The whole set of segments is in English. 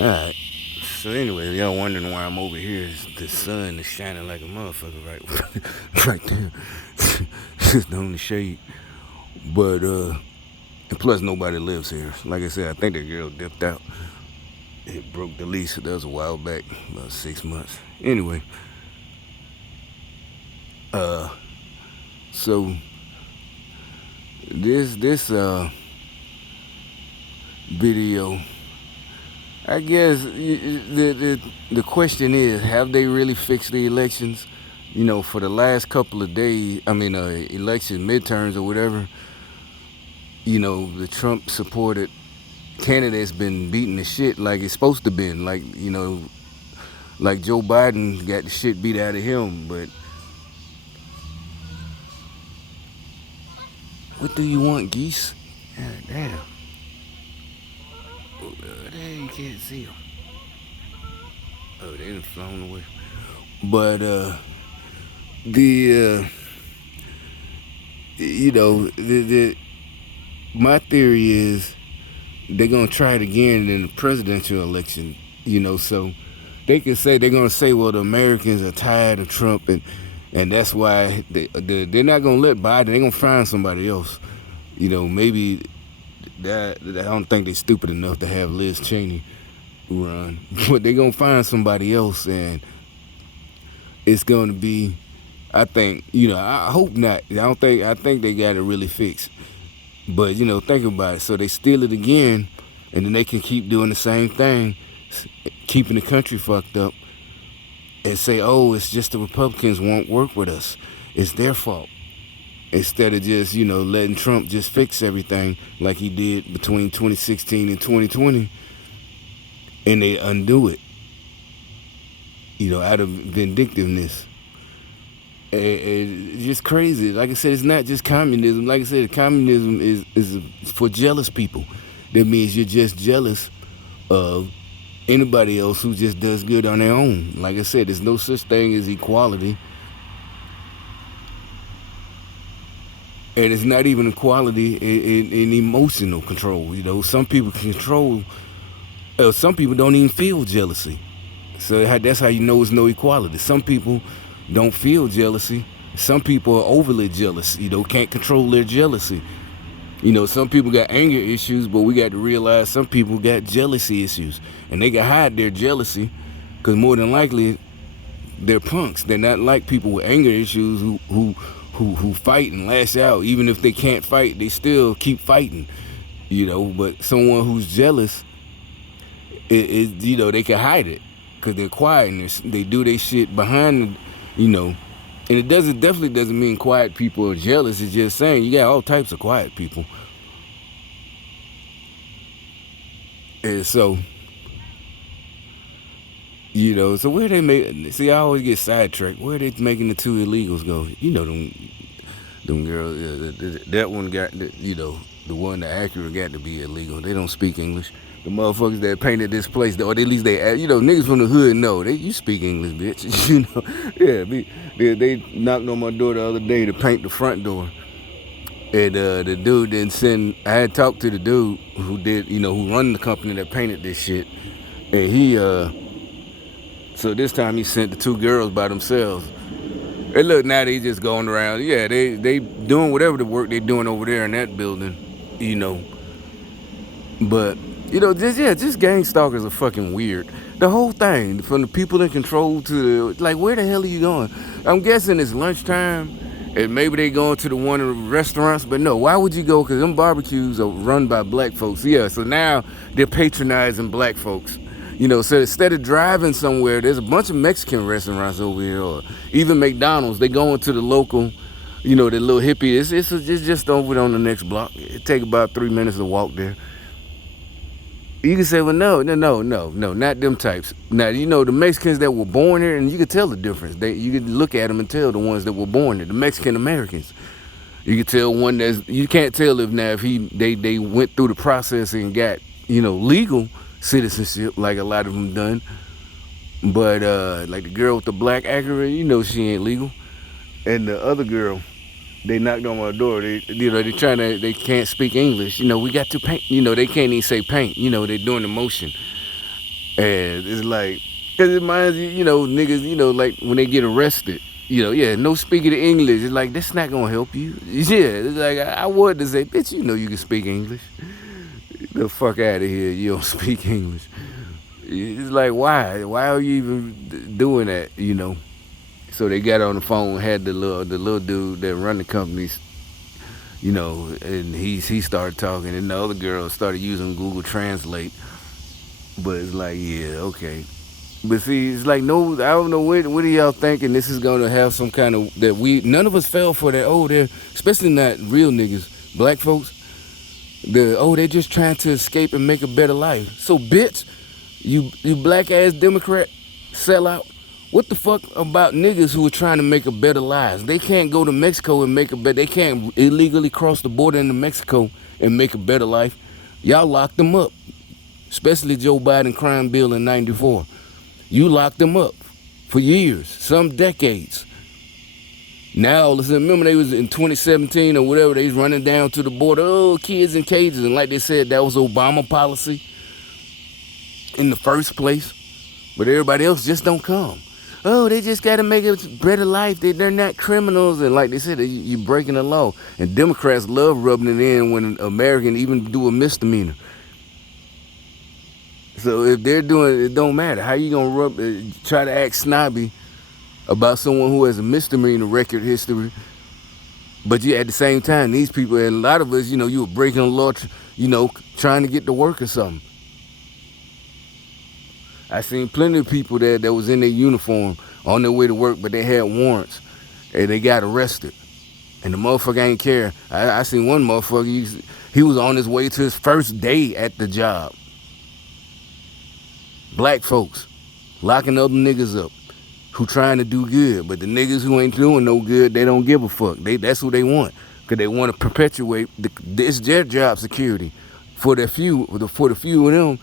Alright. So anyway, y'all wondering why I'm over here. The sun is shining like a motherfucker right there. Just on the shade. But and plus nobody lives here. Like I said, I think that girl dipped out. It broke the lease. That was a while back, about 6 months. Anyway, uh so this video, I guess the question is, have they really fixed the elections? For the last couple of days, election midterms or whatever, the Trump supported candidate's been beating the shit like it's supposed to been. Like Joe Biden got the shit beat out of him. But what do you want, geese? God damn. Oh, there you can't see them. Oh, they done flown away. But the the my theory is they're gonna try it again in the presidential election. So they can say they're gonna say, well, the Americans are tired of Trump, and that's why they're not gonna let Biden. They're gonna find somebody else. Maybe that I don't think they're stupid enough to have Liz Cheney run, but they're gonna find somebody else, and it's gonna be. I think I hope not. I think they got it really fixed. But think about it. So they steal it again, and then they can keep doing the same thing, keeping the country fucked up, and say, "Oh, it's just the Republicans won't work with us. It's their fault." Instead of just letting Trump just fix everything like he did between 2016 and 2020, and they undo it, out of vindictiveness. It's just crazy. Like I said, it's not just communism. Like I said, communism is for jealous people. That means you're just jealous of anybody else who just does good on their own. Like I said, there's no such thing as equality. And it's not even equality in emotional control. Some people control, some people don't even feel jealousy. So that's how you know it's no equality. Some people don't feel jealousy. Some people are overly jealous, can't control their jealousy. Some people got anger issues, but we got to realize some people got jealousy issues. And they can hide their jealousy because more than likely they're punks. They're not like people with anger issues who fight and lash out. Even if they can't fight, they still keep fighting. But someone who's jealous, they can hide it because they're quiet and they do their shit behind and it definitely doesn't mean quiet people are jealous. It's just saying you got all types of quiet people. And so, so where they make? See, I always get sidetracked. Where are they making the two illegals go? Them girls. That one got the one, the Acura got to be illegal. They don't speak English. The motherfuckers that painted this place, or at least they, niggas from the hood know. You speak English, bitch. Yeah, they knocked on my door the other day to paint the front door. And the dude didn't send, I had talked to the dude who did, who run the company that painted this shit. And he, so this time he sent the two girls by themselves. And look, now they just going around. Yeah, they doing whatever the work they doing over there in that building, But just gang stalkers are fucking weird. The whole thing, from the people in control to the, where the hell are you going? I'm guessing it's lunchtime, and maybe they going to the one of the restaurants. But no, why would you go? Because them barbecues are run by black folks. Yeah, so now they're patronizing black folks. So instead of driving somewhere, there's a bunch of Mexican restaurants over here, or even McDonald's. They going to the local, the little hippie. It's just over on the next block. It take about 3 minutes to walk there. You can say, well, no, not them types. Now, the Mexicans that were born here, and you can tell the difference. You can look at them and tell the ones that were born here, the Mexican Americans. You can tell one you can't tell if they went through the process and got, legal citizenship like a lot of them done. But, like the girl with the black Acura, she ain't legal. And the other girl, they knocked on my door. They can't speak English. We got to paint. They can't even say paint. They're doing the motion. And it's like, cause it reminds you, niggas, like when they get arrested, yeah, no speaking of English. It's like that's not gonna help you. Yeah, it's like I wanted to say, bitch, you can speak English. The fuck out of here, you don't speak English. It's like why? Why are you even doing that? So they got on the phone, had the little dude that run the companies, and he started talking, and the other girl started using Google Translate. But it's like, yeah, okay. But see, it's like no, I don't know what are y'all thinking this is gonna have some kind of that we none of us fell for that. Oh, they're especially not real niggas, black folks. They're just trying to escape and make a better life. So bitch, you black ass Democrat sellout. What the fuck about niggas who are trying to make a better life? They can't go to Mexico and make a better. They can't illegally cross the border into Mexico and make a better life. Y'all locked them up, especially Joe Biden crime bill in '94. You locked them up for years, some decades. Now, all of a sudden, remember they was in 2017 or whatever, they was running down to the border, oh, kids in cages. And like they said, that was Obama policy in the first place. But everybody else just don't come. Oh, they just got to make a better life. They're not criminals. And like they said, you're breaking the law. And Democrats love rubbing it in when an American even do a misdemeanor. So if they're doing it, don't matter. How you gonna try to act snobby about someone who has a misdemeanor record history, but you at the same time, these people, and a lot of us, you were breaking the law, trying to get to work or something. I seen plenty of people that was in their uniform on their way to work, but they had warrants, and they got arrested. And the motherfucker ain't care. I seen one motherfucker, he was on his way to his first day at the job. Black folks locking other niggas up who trying to do good, but the niggas who ain't doing no good, they don't give a fuck. That's who they want, because they want to perpetuate it's their job security for the few of them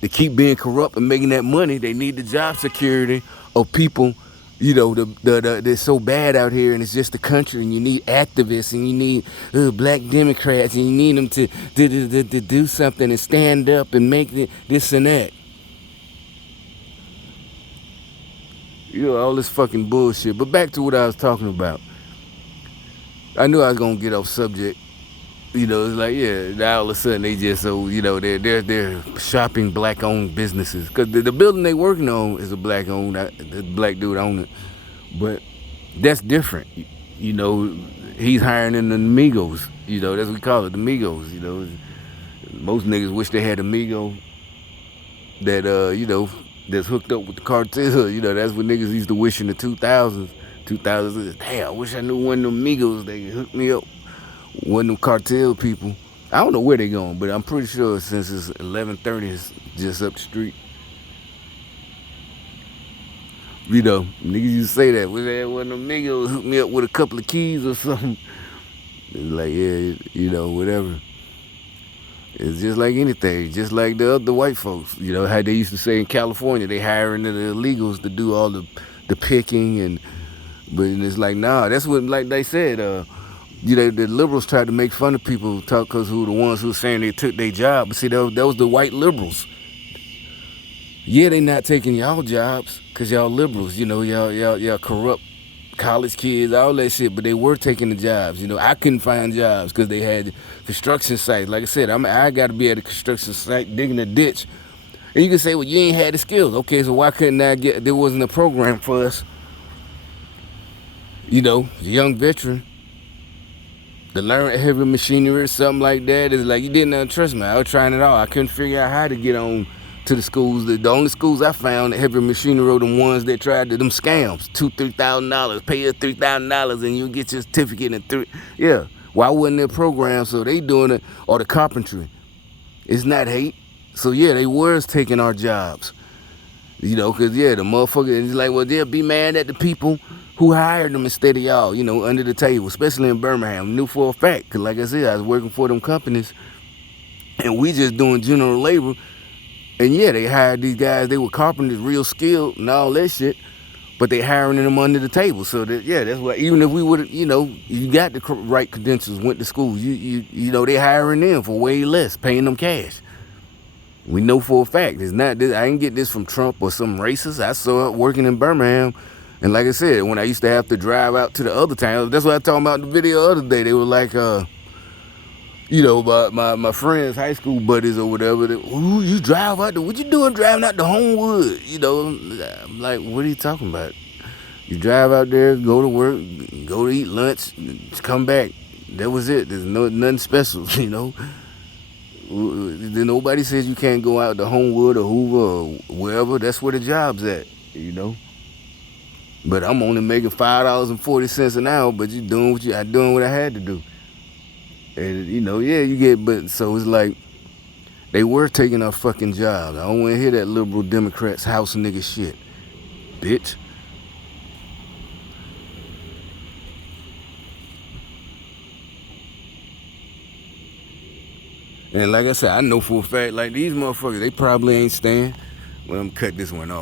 to keep being corrupt and making that money. They need the job security of people. They're so bad out here, and it's just the country, and you need activists, and you need black Democrats, and you need them to do something and stand up and make this and that. All this fucking bullshit. But back to what I was talking about. I knew I was gonna get off subject. It's like, yeah, now all of a sudden they just they're shopping black-owned businesses, because the building they working on is a black-owned. The black dude own it, but that's different. He's hiring in the amigos. That's what we call it, the amigos. Most niggas wish they had amigo that that's hooked up with the cartel. That's what niggas used to wish in the 2000s. 2000s. Damn, I wish I knew one of them amigos that could hook me up. One of them cartel people. I don't know where they going, but I'm pretty sure since it's 11:30, it's just up the street. Niggas used to say that. Was that one of them amigos hook me up with a couple of keys or something? It's like, yeah, whatever. It's just like anything, just like the other white folks. How they used to say in California, they hiring the illegals to do all the picking, but it's like, nah, that's what, like they said, the liberals tried to make fun of people, because who the ones who were saying they took their job. But see, that was the white liberals. Yeah, they not taking y'all jobs, because y'all liberals, y'all corrupt college kids, all that shit, but they were taking the jobs. I couldn't find jobs because they had construction sites. Like I said, I got to be at a construction site digging a ditch. And you can say, well, you ain't had the skills. Okay, so why couldn't there wasn't a program for us, the young veteran, to learn heavy machinery or something like that? It's like, you didn't trust me. I was trying it all. I couldn't figure out how to get on to the schools. The only schools I found that heavy machinery were the ones that tried them scams. $2,000-$3,000. Pay us $3,000 and you get your certificate in three. Yeah. Why wasn't there programs? So they doing it, or the carpentry. It's not hate. So yeah, they was taking our jobs. Because yeah, the motherfucker is like, well, they'll be mad at the people who hired them instead of y'all, under the table, especially in Birmingham. Knew for a fact, because like I said, I was working for them companies, and we just doing general labor. And yeah, they hired these guys. They were carpenters, real skilled and all that shit. But they hiring them under the table. So that's why, even if we would have, you got the right credentials, went to school, they hiring them for way less, paying them cash. We know for a fact it's not this. I didn't get this from Trump or some racist. I saw it working in Birmingham. And like I said, when I used to have to drive out to the other towns, that's what I was talking about in the video the other day. They were like, my friends, high school buddies or whatever. Ooh, you drive out there? What you doing driving out to Homewood? I'm like, what are you talking about? You drive out there, go to work, go to eat lunch, come back. That was it. There's nothing special, Nobody says you can't go out to Homewood or Hoover or wherever. That's where the job's at. But I'm only making $5.40 an hour, but you doing what I had to do. And yeah, you get, but so it's like they were taking our fucking jobs. I don't want to hear that liberal Democrats house nigga shit, bitch. And like I said, I know for a fact, like these motherfuckers, they probably ain't staying. Well, I'm cut this one off.